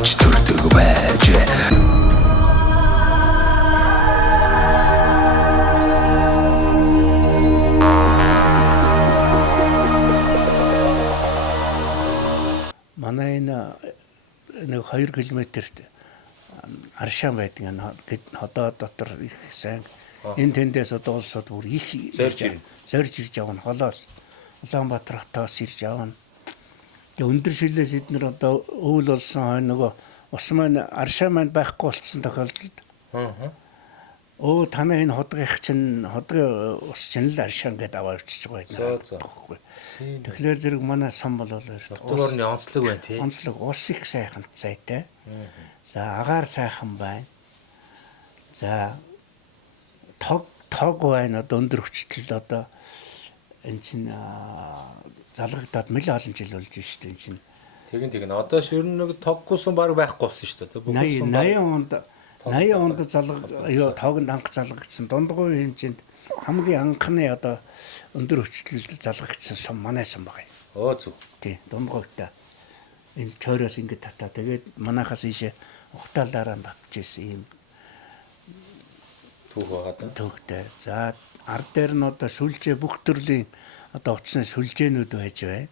авч төрдөг байж. Манай энэ нэг 2 км-т аршаан байдаг энэ хотоо дотор их сайн энэ тэндээс одоо улсууд бүр их зорж ирж явна холоос Улаанбаатар хотоос ирж явна. Тэгээ өндөр шилээс эднэр одоо өвөл болсон хойно нөгөө ус маань аршаан маань байхгүй болцсон тохиолдолд танай энэ хотгын ус чинь л аршаан гэдээ аваа авчиж байгаа юм. Тэгэхээр зэрэг манай сон болол дотоорны онцлог байна тий. Онцлог ус их сайхан цайтай. За агаар сайхан байна. За тог байна одоо өндөр хүчтэй одоо энэ чинь залгагдаад мэл олон жил болж байна шүү дээ энэ чинь. Тэгин одоо ширн нэг тоггүйсэн баг байхгүй болсон шүү дээ. 80 онд тоогонд анх залгагдсан дундгуй хэмжээнд хамгийн анхны одоо өндөр хүчлэлд залгагдсан сум манай сум байгаа юм. Зүг. Тий, дундгуйтай. Энэ чойроос ингэ татаа. Тэгээд манайхаас ийшээ ухтаалаараа татчихсэн юм. Түүх байгаа даа. Түүхтэй. За ард дээр нь одоо сүлжээ бүх төрлийн одоо утасны сүлжээнүүд байж байна.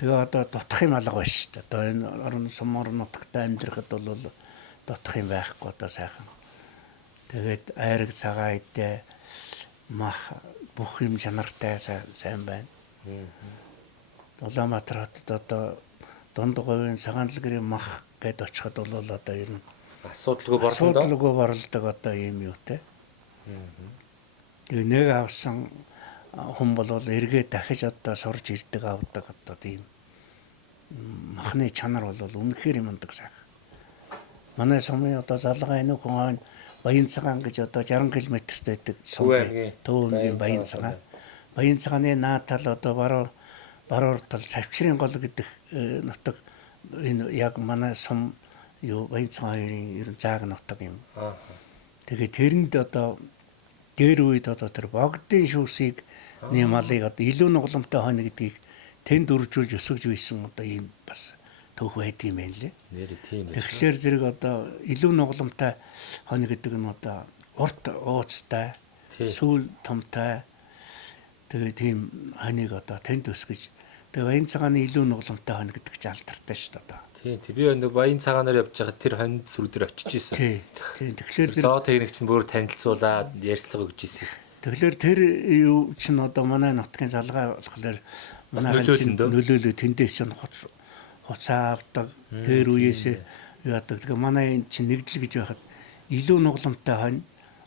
Тэгээ одоо дутх юм алга байна шүү дээ. Одоо энэ орон сумор нутагтаа амьдрахад бол дутх юм байхгүй одоо сайхан. Тэгээд айраг цагаан идэ мах бүх юм чанартай сайн байна. Улаанбаатар хотод одоо дундгуйн цагаанлагрын мах гэд очиход бол одоо ер нь асуудалгүй борлдог одоо юм юу те. Тэгээ нэг авсан хүн бол эргээ дахиж одоо сурж ирдэг авдаг одоо тийм махны чанар бол үнэхээр юмдаг сайх. Манай сумын одоо залгаа энэ хүн Баян цагаан гэж одоо 60 км-т байдаг сум. Төвөмгийн Баян цагаан. Баян цагааны наатал одоо баруур тал Цавчрын гол гэдэг нутаг энэ яг манай сум Баян цагааны ер нь зааг нутаг юм. Тэгэхээр тэрэнд одоо дээр үед одоо тэр богдын шүүсийг малыг одоо илүү нугламтай хойно гэдгийг тэнд үржүүлж өсгөж байсан одоо ийм бас түүх байдаг юм байна лээ. Тэгэхээр зэрэг одоо илүү нугламтай хойно гэдэг нь одоо урт ууцтай, сүүл томтай тэгээ тийм хоныг одоо тэнд өсгөж тэгээ Баян цагааны илүү нугламтай хойно гэдэг чинь алдартай шүү дээ. Тийм би нэг Баян цагаанаар явж байгаа тэр хонд сүр дээр очиж исэн. Тийм тэгэхээр зоо техник чинь бүр танилцуулаад ярьцлага өгч исэн. Тэгэхээр тэр юу чинь одоо манай нутгийн залгаа болохоор манай нөлөөлөө тэндээс чинь хуцаа авдаг тэр үеэс яадаг. Тэгээ манай чинь нэгдэл гэж байхад илүү нугламтай хонь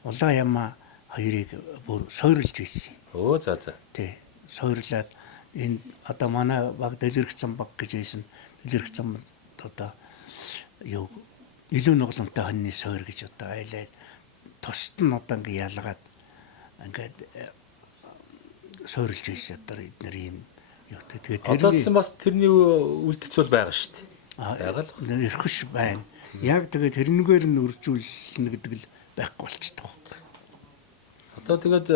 улаан ямаа хоёрыг бүр сойрлж байсан. За. Тий. Сойрлаад энэ одоо манай баг дэлгэрэгцэн баг гэж байсан. Дэлгэрэгцэн одоо юу илүү нугламтай хоньны сойр гэж одоо айлаа тусад нь одоо ингээ ялгаад ингээд сойрлж байсан одоо эднэр юм юу. Тэгээ тэрний бас тэрний үлдэц бол байгаа шүү дээ. Байгаа л. Эрхэш байна. Яг тэгээ тэрнгээр нь үржүүлнэ гэдэг л байхгүй болчихдог. Одоо тэгээд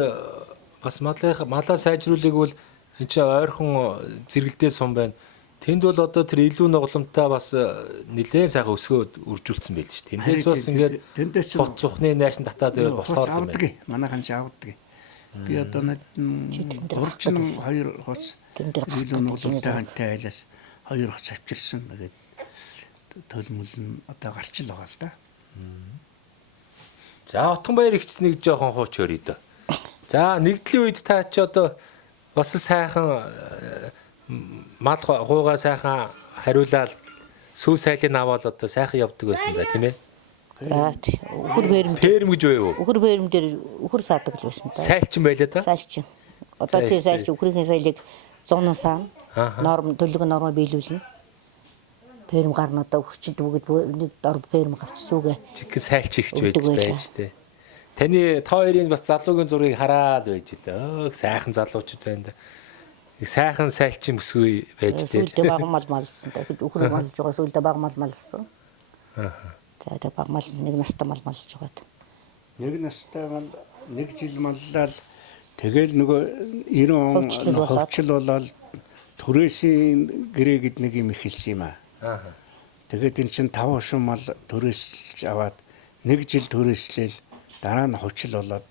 бас малаа сайжруулыг бол энэ чинь ойрхон зэрэгэлдээ сум байна. Тэнд бол одоо тэр илүү нугламтай бас нэлээд сайхан өсгөөд үржүүлсэн байл шүү. Тэндээс бас ингээд хот цухны найшин татаад байвал болохоор юм байна. Манайхан ч авдаг. Би одоо нэг 32 хоц илүү нугламтай хантай айлаас 2 хоц авчирсан. Тэгээд төлмөл нь одоо гарч л байгаа л да. За Утганбаяр ихчс нэг жоохон хууч өрий дөө. За нэгдлийн үед та чи одоо бас сайхан мал гуугаа сайхан хариулаад сүү сайлын аваад одоо сайхан явдаг байсан да тийм ээ. За үхэр ферм гэж байв уу? Үхэр ферм дээр үхэр саадаг л байсан да. Сайлчин байлаа да? Сайлчин. Одоо тий сайлч үхрийн сайлыг 100 саана норм төлөв нормыг биелүүлнэ. Ферм гарна одоо хүчит бүгд нэг дор ферм гарчсуугээ. Чиг сайлч ихч байж тээ. Таны та хоёрын бас залуугийн зургийг хараад байж лээ. Сайхан залуучууд байна да. Нэг сайхан сайлчин өсгөө байж тээ. Сүүлдээ баг мал малсан да. Үхэр малж байгаа сүүлдээ баг мал малсан. За тэг баг мал нэг настай мал малж байгаад. Нэг настай мал нэг жил маллал тэгэл нөгөө 90 он хөвчл болоод түрээсийн гэрээ гэд нэг юм эхэлсэн юм аа. Тэгээд эн чинь 5 хошин мал төрөөсөлж аваад 1 жил төрөөслөөл дараа нь хувьчил болоод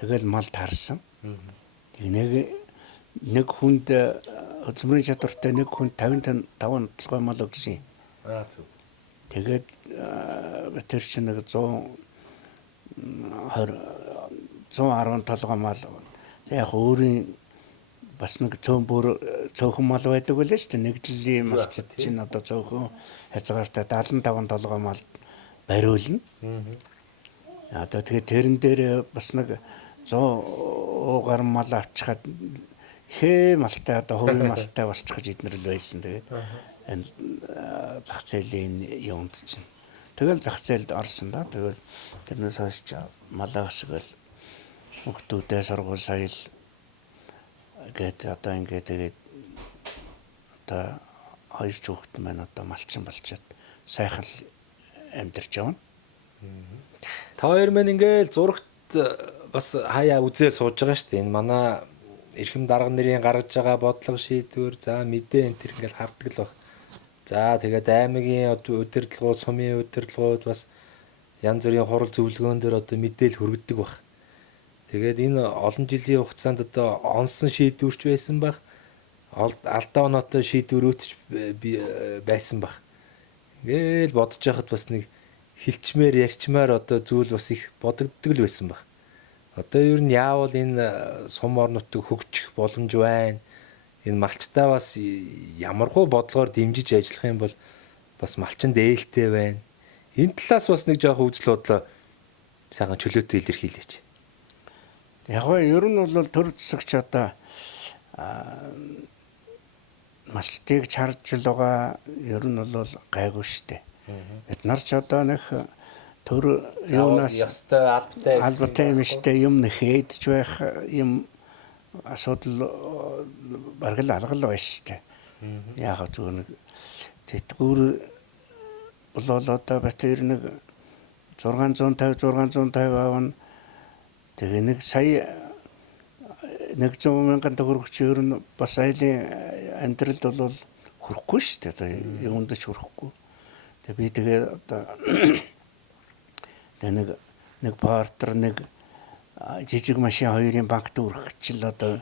тэгэл мал тарсан. Нэг хүнд хөдөлмөрийн чадвартай нэг хүнд 55 толгой мал өгсөн. Зөв. Тэгээд тэр чинь нэг 110 толгой мал. За яг өөрийн бас нэг цөөхөн мал байдаг байлаа шүү дээ. Нэгдлийн малчид чинь одоо цөөхөн хязгаартай 75 толгой мал бариулна. Одоо тэгээд тэрэн дээр бас нэг 100 гаруй мал авчихад хээ малтай одоо хувийн малтай болчихж иднэр л байсан. Тэгээд энэ зах зээлийн юмд чинь. Тэгэл зах зээлд орсон да. Тэгэл тэрнээс хойш малаа өсгөл хүүхдүүдээ сургууль соёл гээд одоо ингээд тэгээд одоо хоёр хүүхэд маань одоо малчин болчиход сайхан амьдарч явна. Та хоёр маань ингээл зурагт бас хаяа үзээ сууж байгаа шүү дээ. Энэ манай эрхэм дарга нарын гаргаж байгаа бодлого шийдвэр за мэдээ энэ төр ингээл хардаг л баг. За тэгээд аймгийн удирдлагууд, сумын удирдлагууд бас янз бүрийн хурал зөвлөгөөн дээр одоо мэдээлэл хүргэдэг баг. Тэгээд энэ олон жилийн хугацаанд одоо онсон шийдвэрч байсан баг. Алдаа оноотой шийдвэрөөч байсан баг. Ингээл бодож байхад бас нэг хилчмээр ярьчмаар одоо зүйл бас их бодогддог л байсан баг. Одоо ер нь яавал энэ сум орнотыг хөгжих боломж байна. Энэ малчтаа бас ямархуу бодлогоор дэмжиж ажиллах юм бол бас малчин дээлтэй байна. Энэ талаас бас нэг жоох үзэл бодлоо сайхан чөлөөтэй илэрхийлээч. Яг нь ер нь бол төр засагч одоо малчтыг чарж л байгаа ер нь бол гайгүй штэ. Бид нар ч одоо нэг төр юунаас ястай албатай юм штэ юм нэхэдж байх юм асуудал бараг л алгал байна штэ. Яг зүгээр нэг тэтгүүр бол одоо батэр нэг 650 авна. Тэгээ нэг сая 100,000 төгрөг чи ер нь бас айлын амьдралд бол хүрэхгүй шүү дээ. Одоо юунд ч хүрэхгүй. Тэгээ би тэгээ одоо нэг партер нэг жижиг машин хоёрын банкт өргөчл одоо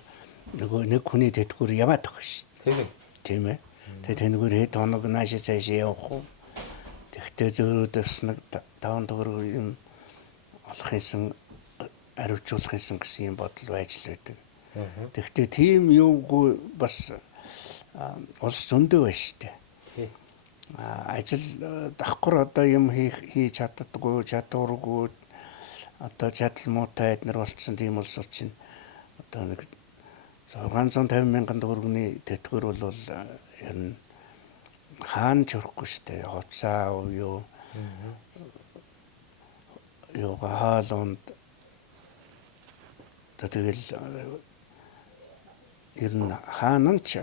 нэг хүний тэтгүүр яваад байгаа шүү дээ. Тийм ээ. Тэгээ тэнгээр хэд хоног наашаа цаашаа явах уу? Тэгтээ зөөрөөдөөс нэг 5 төгрөг юм олох юмсан ариучуулах юмсан гэсэн юм бодол байж л байдаг. Тэгтээ тийм юугүй бас улс зөндөө байна шүү дээ. Ажил давхар одоо юм хийж чаддаггүй одоо чадал муутай эднэр болцсон тийм улсууд чинь одоо нэг 650,000 төгрөгийн тэтгэр бол ер нь хаана ч өрөхгүй шүү дээ. Хоцаа юу хаалунд тэгэл ер нь хаана ч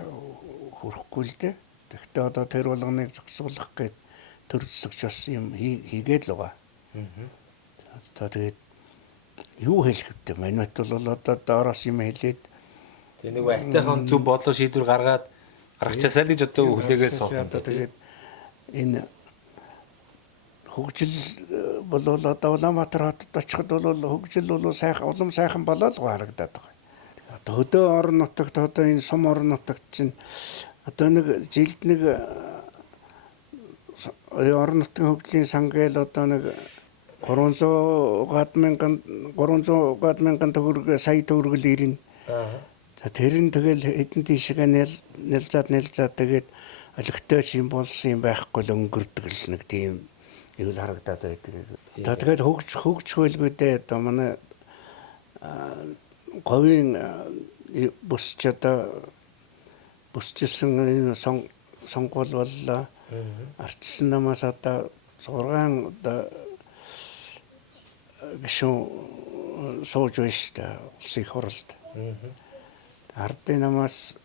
хүрэхгүй л дээ. Тэгтээ одоо тэр болгоныг зохицуулах гээд төр засагч бас юм хийгээд л байгаа. Тэгээд юу хэлэх вэ? Манайд бол одоо доороос юм хэлээд тэг нэг айтайхан зөв бодлого шийдвэр гаргачаасаа л гэж одоо хүлээгээ суух. Одоо тэгээд энэ хөгжил бол одоо Улаанбаатар хотод очиход бол хөгжил бол сайхан улам сайхан болоод харагдаад байгаа. Одоо хөдөө орон нутагт одоо энэ сум орон нутагт чинь одоо нэг жилд нэг орон нутгийн хөгжлийн сан гээл одоо нэг 300,000 төгрөг сая төгрөг л ирнэ. За тэр нь тэгэл хэдэн тийшээ нэлзаад тэгээд олигтой юм болсон юм байхгүй л өнгөрдөг л нэг тийм юу л харагдаад байдаг. Тэгээд хөгжих байлгүй дээ. Одоо манай говийн бүсч одоо бүсчилсэн энэ сонгуул боллоо. Ардчилсан намаас одоо 6 одоо гишүүн сууж байна шүү дээ. Улсын их хурлд. Ардын намаас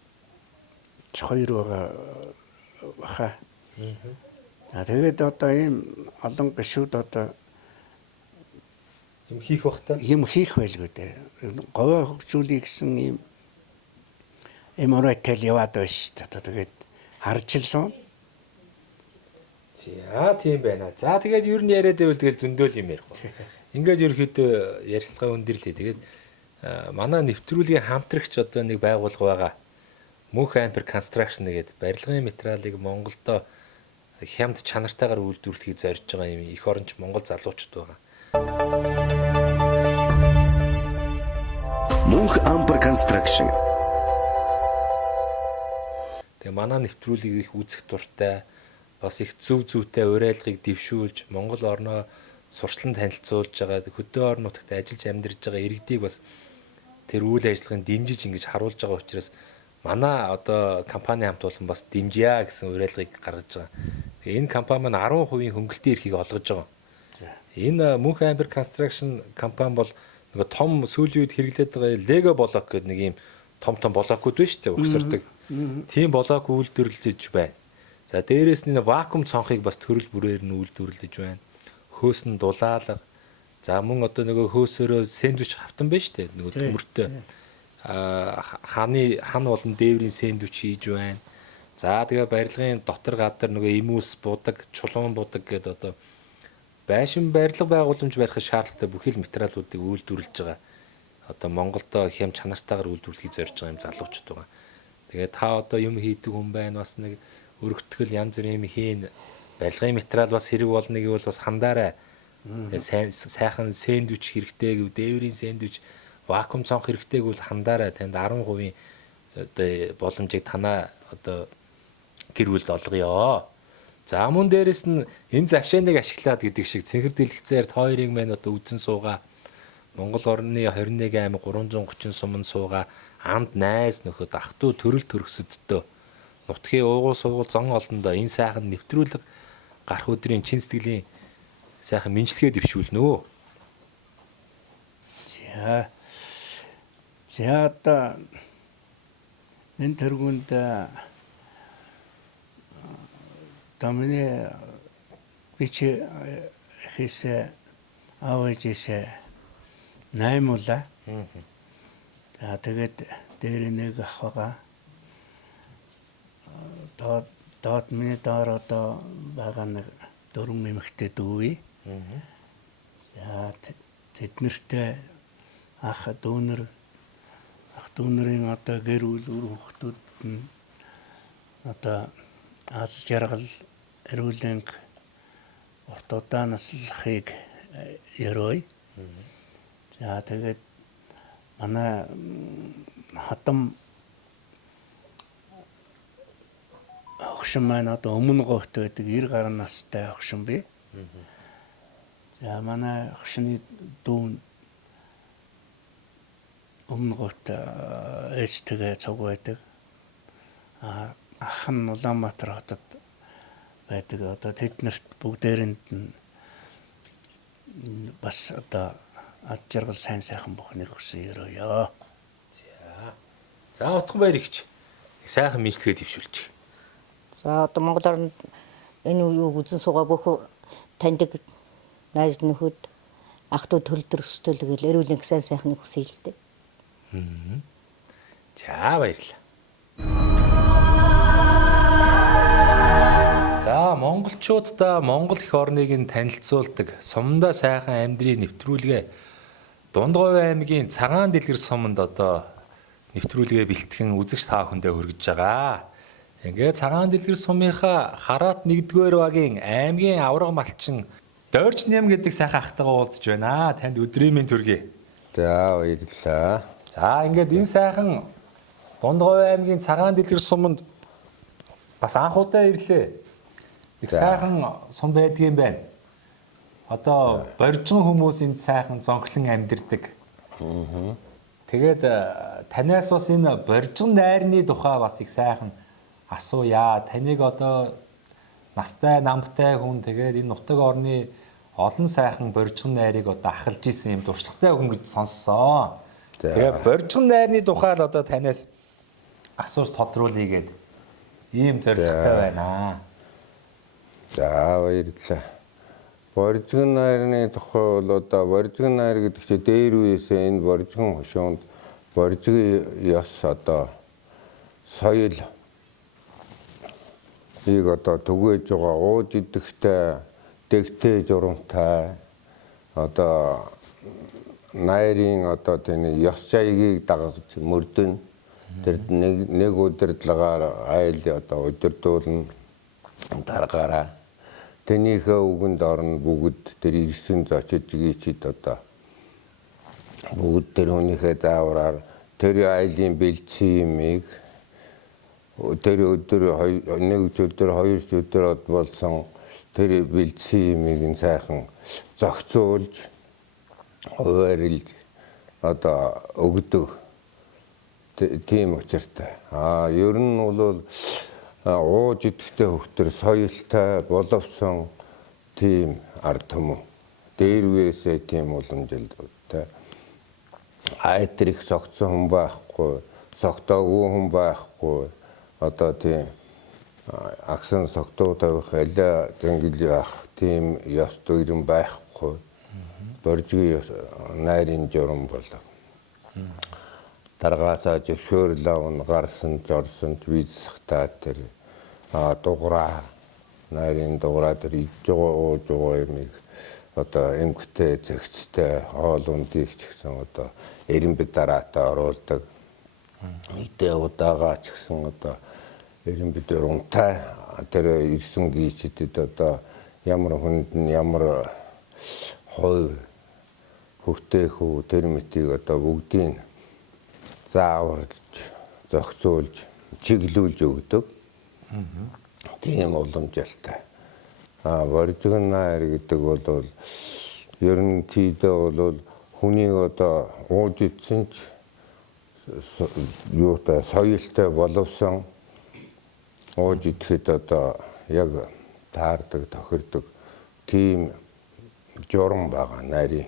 2 байгаа баха. Тэгээд одоо ийм олон гишүүд одоо юм хийх бахтай. Юм хийх байлгүй дээ. Говь хөгжүүлэх гэсэн ийм эморайтал яваад байна шүү дээ. Тэгээд харж илсэн. За тийм байна. За тэгээд ер нь яриад байвал тэгэл зөндөөл юм ярих. Ингээд ерөөхдөө ярьсгаа өндөрлөө. Тэгээд манай нэвтрүүлгийн хамтрагч одоо нэг байгууллага байгаа. Мөнх Ампер Construction гэдэг барилгын материалыг Монголдо хямд чанартайгаар үйлдвэрлэхийг зорж байгаа юм их оронч Монгол залуучууд байгаа. Мөнх Ампер Construction. Тэгээ манай нэвтрүүлгийг их үзэх дуртай, бас их зөв зүйтэй уриалгыг дэвшүүлж, Монгол орноо сурчлан танилцуулж байгаа, хөдөө орон нутагт ажиллаж амьдарч байгаа иргэдийг бас тэр үйл ажиллагаанд дэмжиж ингэж харуулж байгаа учраас манай одоо компани хамт олон бас дэмжье гэсэн уриалгыг гаргаж байгаа. Тэгээ энэ компани маань 10% хөнгөлтийн эрхийг олгож байгаа. Энэ Мөнх Ампер Construction компани бол нэг том сүүлийн үед хэрэглээд байгаа Lego блок гэдэг нэг юм том блокуд байна шүү дээ, угсардаг. Тийм блок үйлдвэрлэж байна. За дээрээс нь вакуум цонхыг бас төрөл бүрээр нь үйлдвэрлэж байна. Хөөс нь дулаалга. За мөн одоо нөгөө хөөсөөрөө сэндвич хавтан байна шүү дээ, нөгөө төмөртэй. Хан болон дээврийн сэндвич хийж байна. За тэгээ барилгын дотор гадар нөгөө имүүс будаг, чулуун будаг гэдэг одоо байшин барилга байгууламж барихад шаардлагатай бүхэл материалуудыг үйлдвэрлэж байгаа. Одоо Монголдо хямд чанартайгаар үйлдвэрлэхийг зорж байгаа юм залуучууд байгаа. Тэгээ та одоо юм хийдэг хүн байна, бас нэг өргөтгөл янз бүрийн юм хийн. Барилгын материал бас хэрэг болныг бол бас хандаарай. Сайхан сэндвич хэрэгтэй гэв, дээврийн сэндвич, вакуум цонх хэрэгтэйг бол хандаарай. Танд 10% одоо боломжийг танаа одоо гэр бүлд олгоё. За мөн дээрэс нь энэ завшааныг ашиглаад гэдэг шиг цэнхэр дэлгэцээр хоёрыг маань одоо үзэн суугаа. Монгол орны 21 аймаг 330 суманд суугаа. Анд найз нөхөд ах トゥ төрөл төрөсөддөө нутгийн уугуул суугуул зон олондоо энэ сайхан нэвтрүүлэг гарах өдрийн чин сэтгэлийн сайхан мэдлэгээ дэвшүүлнэ. За одоо энэ тэргуунд тамны бичи хийсэ аважээсэ наймула. За тэгээд дээр нэг ахвага доод миний доор одоо байгаа нэг 4 эмэгтэй дүү. За тэднэртэй ах дүүнэрийн одоо гэр бүл хүүхдүүд нь одоо аз жаргал эрүүлэнг урт удаа наслахыг ярой. За тэгээд манай хатам огшин маань одоо өмнө говьт байдаг 90 гаруй настай огшин бий. За манай огшины дүүн өмнө говьт ээжтэйгээ цуг байдаг. Ах нь Улаанбаатар хотод байдаг. Одоо тэднэрт бүгдээрэнд нь бас одоо ад жаргал сайхан бохныг хүсэн ерөөё. За утхан баяр ихч сайхан мэдлэгээ дэвшүүлчих. За одоо Монгол орнд энэ үеийг үзэн суугаа бүх таньдаг найз нөхөд ах トゥ төрөл төрөстэй л гэл эрүүл нэг сайхныг хүсье л дээ. За баярлалаа. За монголчуудаа Монгол их орныг нь танилцуулдаг сумдаа сайхан амьдрийн нэвтрүүлгээ Дундговь аймгийн Цагаан Дэлгэр суманд одоо нэвтрүүлгээ бэлтгэн үзэгч та бүхэндээ хүргэж байгаа. Ингээд Цагаан Дэлгэр сумынхаа Хараат 1-р багийн аймгийн авраг малчин Дойрч Ням гэдэг сайхан ахтайгаа уулзж байна. Танд өдрийн мэнд хүргэе. За баярлалаа. За ингээд энэ сайхан Дундговь аймгийн Цагаан Дэлгэр суманд бас анх удаа ирлээ. Их сайхан сум байдгийн байна. Одоо боржин хүмүүс энд сайхан зонхлон амьдардаг. Тэгээд танаас бас энэ боржин найрны тухай бас их сайхан асууя. Таныг одоо настай намтай хүн тэгээд энэ нутаг орны олон сайхан боржин найрыг одоо ахалж исэн юм дуршлагтай хүн гэж сонссон. Тэгээд боржин найрны тухай л одоо танаас асууж тодруулъя гээд ийм зорилготой байна. За баярлалаа. Боржин найрны тухай бол одоо боржин найр гэдэг чинь дээр үеэсээ энэ боржин хошуунд боржгийн ёс одоо соёл ийг одоо түгээж байгаа ууж идэхтэй дэгтэй журамтай одоо найрын одоо тийм ёс жайгийг дагаж мөрдөн тэр нэг удирдлагаар айл одоо удирдуулна дараагаараа тэнийхээ үгэнд орно бүгд тэр ирсэн зочид гीчид одоо бүгд тэр хүнийхээ заавраар тэр айлын бэлдсэн юмыг тэр өдөр нэг өдөр хоёр өдөр болсон тэр бэлдсэн юмыг сайхан зохицуулж хуваарилж одоо өгдөг тийм учиртай. Ер нь бол ууж идэхтэй хөвтөр соёлтой боловсон тийм ард түмэн дээрвээсээ тийм уламжилттай айтрих согцсон хүн байхгүй, согтоогүй хүн байхгүй, одоо тийм агсан согтуу тавих аль тэнгил яах тийм ёс дүрэн байхгүй. Боржгийн найрын журам болов. Даргаасаа зөвшөөрөл авна гарсан жорсон визсахтаа тэр дуграа найрын дуграа тэр иж байгаа ууж байгаа юмыг одоо эмгтэй зэгцтэй хоол ундыг ч гэсэн одоо эрен бид дараатаа оруулдаг. Идэ удаага ч гэсэн одоо эрен бид унтай тэр ирсэн гीчдэд одоо ямар хүнд нь ямар хой хүртээх үү тэр мэтийг одоо бүгдийг зааварлж зохицуулж чиглүүлж өгдөг. Тийм уламжлалтай. Боржгон найр гэдэг бол ерөнхийдөө бол хүнийг одоо ууж идсэн ч юутай соёлтой боловсон ууж идэхэд одоо яг таардаг тохирдог тийм журам байгаа найрын.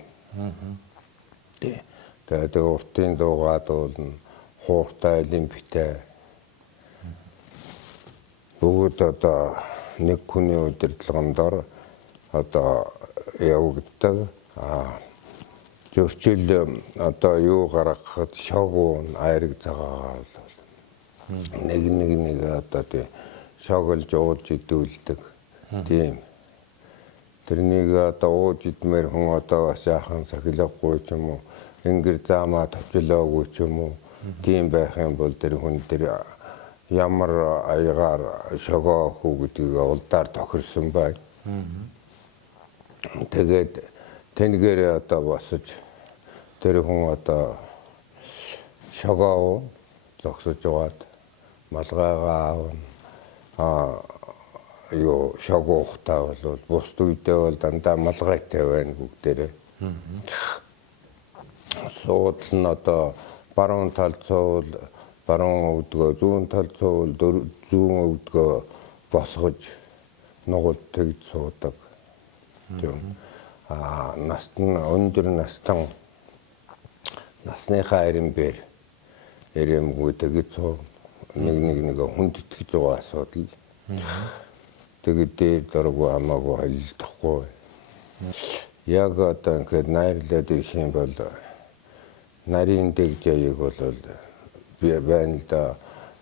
Тэгээд уртын дуугаад бол хууртай лимбтэй бүгд одоо нэг хүний удирдлаганд одоо явагддаг. Зөрчил одоо юу гаргахад шогуун айраг цагаагаа бол нэг одоо тий шоглж уулж идүүлдэг тийм. Тэрнийг одоо ууж идмээр хүн одоо бас яахан сахилахгүй ч юм уу ингэр заамаа тавчлаагүй ч юм уу тийм байх юм бол тэр хүн тэр ямар аягаар шогоо хүү гэдгийг улдаар тохирсон бай. Тэгээд тэнгээр одоо босож тэр хүн одоо шогоо зогсож яваад малгайгаа юу шогоохтай бол бус үедээ бол дандаа малгайтай байна бүгдээрээ. Суудл нь одоо баруун талд цовол баруун өвдгөө зүүн талд цовол зүүн өвдгөө босгож нугал тэгж суудаг. Тийм. Наст нь өндөр настан насныхаа ирэмбэр ирэмгүй тэгж суу нэг хүндэтгэж байгаа асуудал. Тэгээд дээр дөрвөө хамаагүй холилдохгүй. Яг одоо ингээд найрлаад ирэх юм бол нарийн дэгжээг бол байна л да.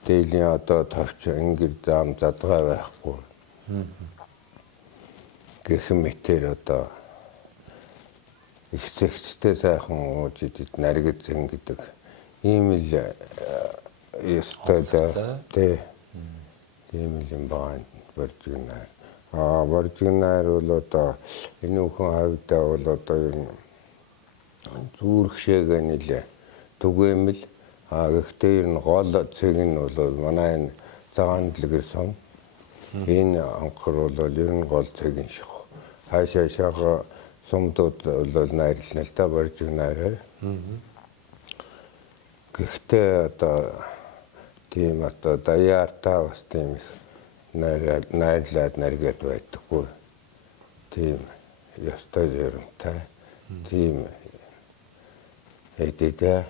Дээлийн одоо товч ингэр зам задгаа байхгүй. Гэх мэтэр одоо их зэгцтэй сайхан ууж идэж наригд зэн гэдэг ийм л ёстой да. Тийм л юм байна. Боржгон найр. Боржгон найр бол одоо энэ бүхэн хавьдаа бол одоо ер нь зүрхшээг нэлээ түгээмэл гэхдээ ер нь гол цэг нь бол манай энэ цагаан дэлгэр сум энэ анхар бол ер нь гол цэг юм шиг. Хаашаага сумдууд бол найрлна л да боржгон найраар. Гэхдээ одоо тийм одоо даяартаа бас тийм их найрлаад наргээд байдаггүй. Тийм ёстой жирэмтэй. Тийм эдээ.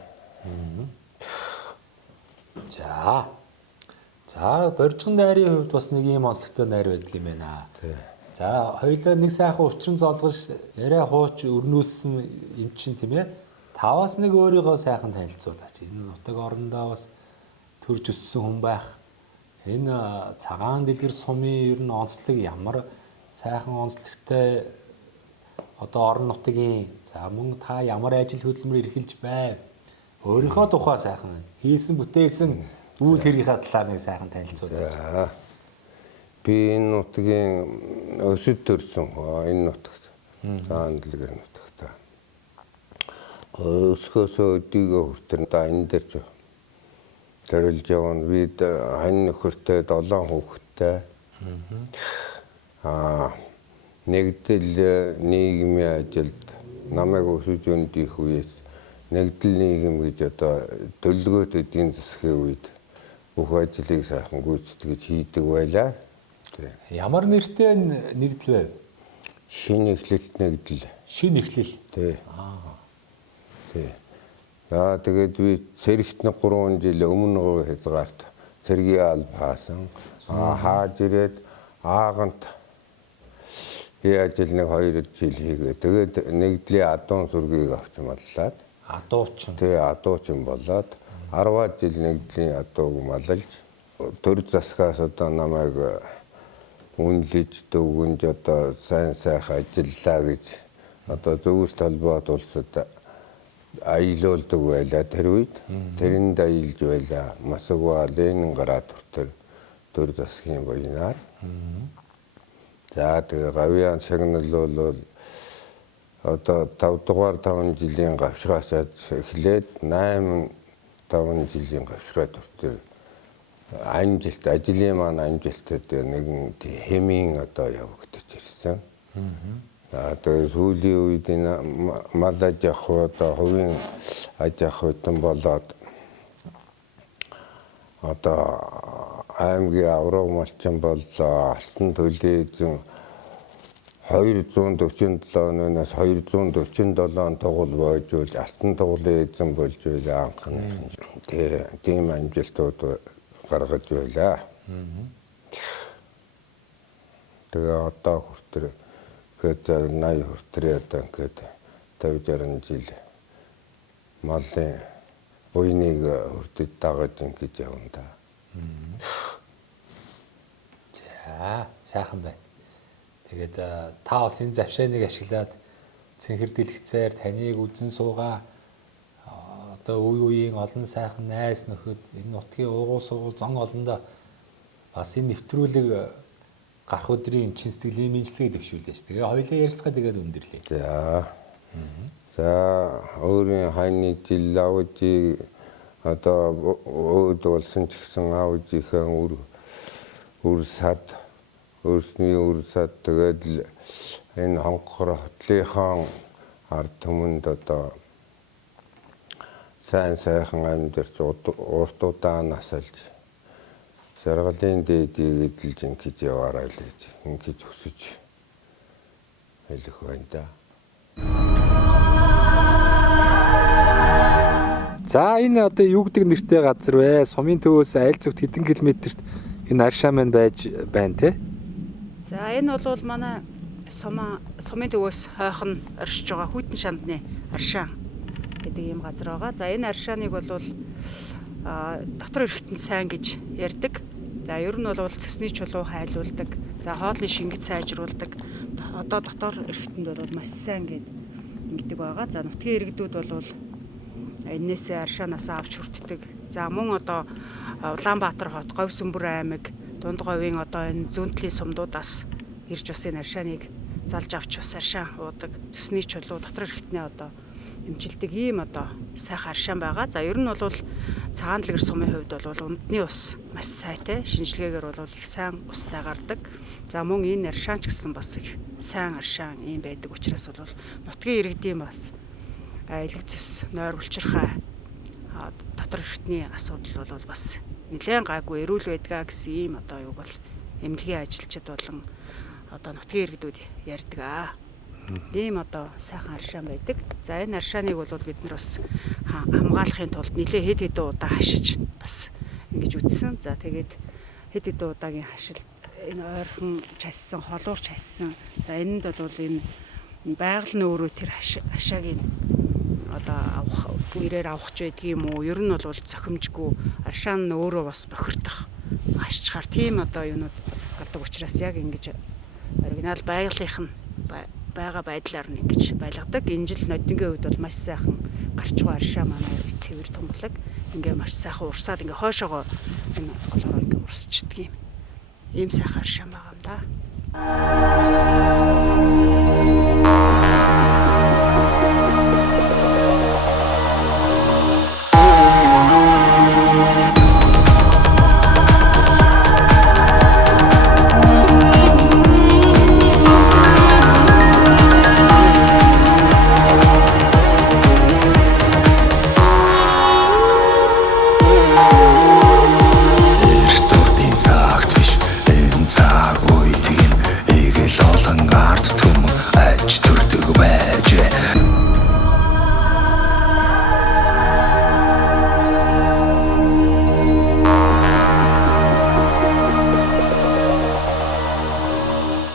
За боржгон найрын хувьд бас нэг ийм онцлогтой найр байдаг юм байна. За хоёулаа нэг сайхан учран золгож яриа хууч өрнүүлсэн юм чинь тийм ээ. Таваас нэг өөрийгөө сайхан танилцуулаач. Энэ нутаг орондоо бас төрж өссөн хүн байх. Энэ цагаан дэлгэр сумын ер нь онцлог ямар сайхан онцлогтой одоо орон нутгийн за мөн та ямар ажил хөдөлмөр эрхэлж байв? Өөрийнхөө тухай сайхан хийсэн бүтээсэн үйл хэргийнхаа талаар нэг сайхан танилцуулъя. Би энэ нутгийн өсөд төрсөн энэ нутагт. Цагаан дэлгэр нутагт. Өсгөөсөө өдийгөө хүртэн та энэ дээр ч төрөлж явна. Би хань нөхөртэй 7 хүүхэдтэй. Нэгдэл нийгмийн ажилд намайг өсөж өндөх үеэс нэгдэл нийгэм гэж одоо төлөвлөгөөт эдийн засгийн үед бүх ажлыг сайхан гүйцэтгэж хийдэг байлаа. Ямар нэртэй нэгдэл вэ? Шинэ эхлэлт нэгдэл. Шинэ эхлэл. Тий. Тэгээд би цэрэгт 3 жил өмнө хязгаарт цэргийн алба хаасан. Хааж ирээд аагант би ажил нэг 2 жил хийгээ. Тэгээд нэгдлийн адуун сүргийг авч маллаад. Адуучин. Тий, адуучин болоод 10 жил нэгдлийн адууг маллаж төр засгаас одоо намайг үнэлж дөвгөнж одоо сайн сайхан ажиллаа гэж одоо зөвлөлт холбоот улсад аялуулдаг байлаа тэр үед. Тэрэнд аялж байлаа. Масагва Ленинград төр засгийн буйнаар. За тэгээ гавьяан шагнал бол одоо 5 дугаар 5 жилийн гавшгаас эхлээд 8-5 жилийн гавшгаа төр амжилт ажлын маань амжилтад нэгэн хэмийн одоо явагдаж ирсэн. Тэгээ сүүлийн үед энэ мал аж ахуй одоо хувийн аж ахуйтан болоод одоо аймгийн авраг малчин боллоо. Алтан төлөө эзэн 247-ноос 247 тугал бойжуулж алтан тугалын эзэн болж байлаа анхны. Тийм амжилтууд гаргаж байлаа. Тэгээ одоо хүртэл гээд 80 хүртэл одоо ингээд 50-60 жил малын буйныг хүртэл дагаж ингэж явна да. За сайхан байна. Тэгээд та бас энэ завшааныг ашиглаад цэнхэр дэлгэцээр таныг үзэн суугаа одоо үе үеийн олон сайхан найз нөхөд энэ нутгийн уугуул сургууль зон олондоо бас энэ нэвтрүүлэг гарах өдрийн чин сэтгэлийн мэдлэгийг дэвшүүлээ шүү. Тэгээ хоёулаа ярьцгаа тэгээд өндөрлөө. За өөрийн хайны жил авжи одоо өөд болсон ч гэсэн авжийнхаа үр сад өөрсний үр сад тэгээд энэ хонгор хотлынхан ард түмэнд одоо сайн сайхан амьдарч уртудаа насалж жаргалын дээдийг эдэлж ингэж яваарай л гэж ингэж хүсэж хэлэх байна да. За энэ одоо юу гэдэг нэртэй газар вэ? Сумын төвөөс айл зүгт хэдэн километрт энэ аршаа маань байж байна те? За энэ бол манай сумын төвөөс хойхон оршиж байгаа Хүйтэн шандны аршаа гэдэг ийм газар байгаа. За энэ аршааныг бол дотор эрхтэн сайн гэж ярьдаг. За ер нь бол цэсний чулуу хайлуулдаг. За хоолны шингэд сайжруулдаг. Одоо дотор эрхтэнд бол маш сайн гэдэг байгаа. За нутгийн иргэдүүд бол энээсээ аршаанаас авч хүртдэг. За мөн одоо Улаанбаатар хот, Говьсөнбөр аймаг, Дундговийн одоо энэ зүүнтлийн сумдуудаас ирж бас энэ аршааныг залж авч бас аршаан уудаг. Цэсний чулуу дотор эрхтнээ одоо эмчилдэг ийм одоо сайхан аршаан байгаа. За ер нь бол цагаан дэлгэр сумын хувьд бол унтны ус маш сайтай. Шинжилгээгээр бол их сайн устай гардаг. За мөн энэ аршаан ч гэсэн бас их сайн аршаан ийм байдаг учраас бол нутгийн иргэдийн бас элэг цэс нойр улчирхай дотор эрхтний асуудал бол бас нэлээд гайгүй эрүүл байдгаа гэсэн ийм одоо юу бол эмнэлгийн ажилчид болон одоо нутгийн иргэдүүд ярьдаг. Ийм одоо сайхан аршаан байдаг. За энэ аршааныг бол бид нар бас хамгаалахын тулд нэлээд хэд удаа хашиж бас ингэж үтсэн. За тэгээд хэд удаагийн хашил энэ ойрхон чассан, холуурч хассан. За энэнд бол энэ байгаль нь өөрөө тэр хашааг нь одоо авах ирээр авах ч байдаг юм уу? Ер нь бол зохимжгүй аршаан нь өөрөө бас бохирдох ашчгаар тийм одоо юунууд гардаг учраас яг ингэж оригинал байгалийнх нь байгаа байдлаар нь ингэж байлгадаг. Энэ жил нодингийн үед бол маш сайхан гарч байгаа аршаа манай цэвэр тунгалаг ингээ маш сайхан урсаад ингээ хойшоогоо энэ голороо ингээ урсчдаг юм. Ийм сайхан аршаа байгаа юм да. Эртүрдийн цагт биш энэ цаг үед гин эгэл олон ард түмэн аж төрдөг